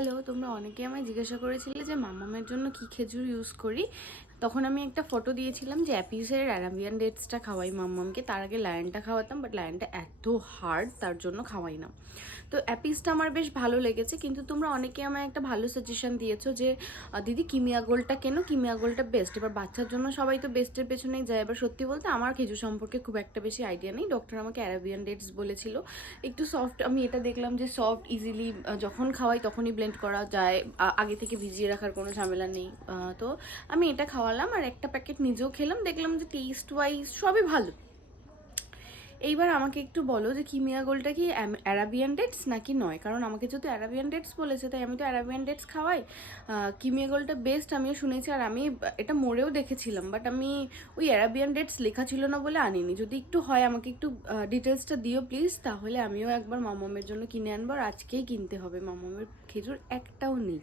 Hello, তোমরা অনেকে আমায় জিজ্ঞাসা করেছিলে যে মাম্মামের জন্য কি খেজুর ইউজ করি। তখন আমি একটা ফটো দিয়েছিলাম যে অ্যাপিসের অ্যারাবিয়ান ডেটসটা খাওয়াই মাম্মামকে। তার আগে লায়নটা খাওয়াতাম, বাট লায়নটা এত হার্ড তার জন্য খাওয়াই না। তো অ্যাপিসটা আমার বেশ ভালো লেগেছে, কিন্তু তোমরা অনেকে আমায় একটা ভালো সাজেশন দিয়েছো যে দিদি কিমিয়া গোল্ডটা কেন, কিমিয়া গোল্ডটা বেস্ট। এবার বাচ্চার জন্য সবাই তো বেস্টের পেছনেই যায়। এবার সত্যি বলতে আমার খেজুর সম্পর্কে খুব একটা বেশি আইডিয়া নেই। ডক্টর আমাকে অ্যারাবিয়ান ডেটস বলেছিল, একটু সফট। আমি এটা দেখলাম যে সফট, ইজিলি যখন খাওয়াই তখনই ব্লেন্ড করা যায়, আগে থেকে ভিজিয়ে রাখার কোনো ঝামেলা নেই। তো আমি এটা খাওয়ালাম আর একটা প্যাকেট নিজেও খেলাম, দেখলাম যে টেস্ট ওয়াইজ সবই ভালো। এইবার আমাকে একটু বলো যে কিমিয়া গোল্ডটা কি অ্যারাবিয়ান ডেটস নাকি নয়, কারণ আমাকে যেহেতু অ্যারাবিয়ান ডেটস বলেছে তাই আমি তো অ্যারাবিয়ান ডেটস খাওয়াই। কিমিয়া গোল্ডটা বেস্ট আমিও শুনেছি, আর আমি এটা মোড়েও দেখেছিলাম, বাট আমি ওই অ্যারাবিয়ান ডেটস লেখা ছিল না বলে আনিনি। যদি একটু হয় আমাকে একটু ডিটেলসটা দিও প্লিজ, তাহলে আমিও একবার মামামের জন্য কিনে আনবো। আর আজকেই কিনতে হবে, মামামের খেজুর একটাও নেই।